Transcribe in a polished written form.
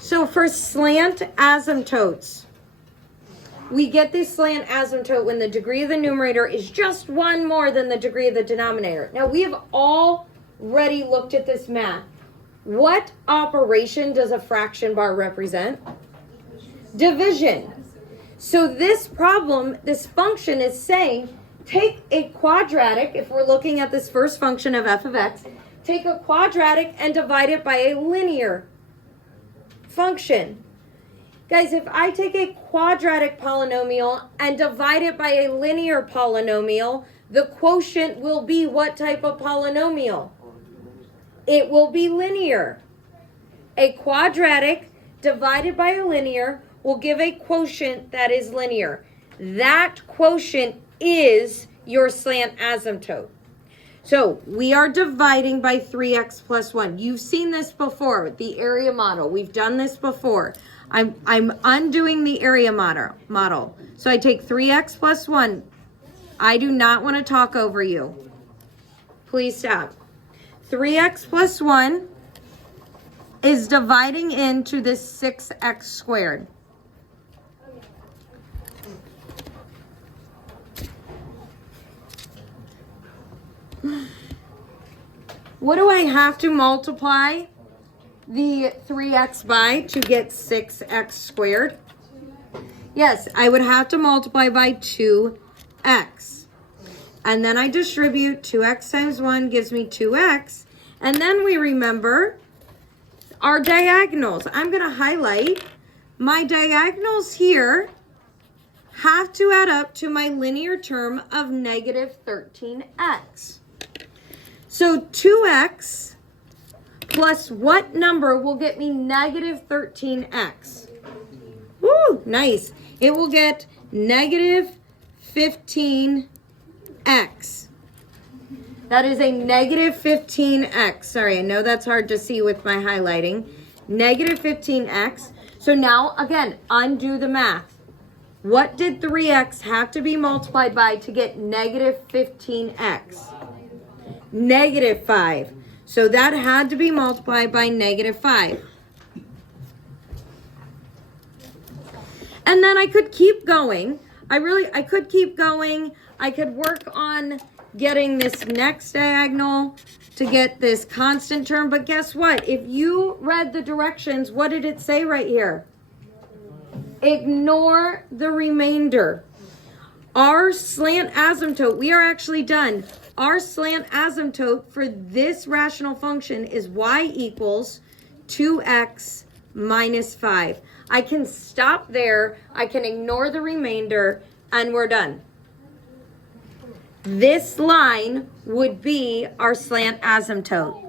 So for slant asymptotes, we get this slant asymptote when the degree of the numerator is just one more than the degree of the denominator. Now, we have already looked at this math. What operation does a fraction bar represent? Division. So this problem, this function is saying, take a quadratic, if we're looking at this first function of f of x, take a quadratic and divide it by a linear function. Guys, if I take a quadratic polynomial and divide it by a linear polynomial, the quotient will be what type of polynomial? It will be linear. A quadratic divided by a linear will give a quotient that is linear. That quotient is your slant asymptote. So we are dividing by 3x plus 1. You've seen this before with the area model. We've done this before. I'm undoing the area model. So I take 3x plus 1. I do not want to talk over you. Please stop. 3x plus 1 is dividing into this 6x squared. What do I have to multiply the 3x by to get 6x squared? Yes, I would have to multiply by 2x. And then I distribute 2x times 1 gives me 2x. And then we remember our diagonals. I'm going to highlight my diagonals here have to add up to my linear term of negative 13x. So 2x plus what number will get me negative 13x? Woo, nice. It will get negative 15x. That is a negative 15x. Sorry, I know that's hard to see with my highlighting. Negative 15x. So now, again, undo the math. What did 3x have to be multiplied by to get negative 15x? Negative 5. So that had to be multiplied by negative 5. And then I could keep going. I could keep going. I could work on getting this next diagonal to get this constant term. But guess what? If you read the directions, what did it say right here? Ignore the remainder. Our slant asymptote, we are actually done. Our slant asymptote for this rational function is y equals 2x minus 5. I can stop there. I can ignore the remainder, and we're done. This line would be our slant asymptote.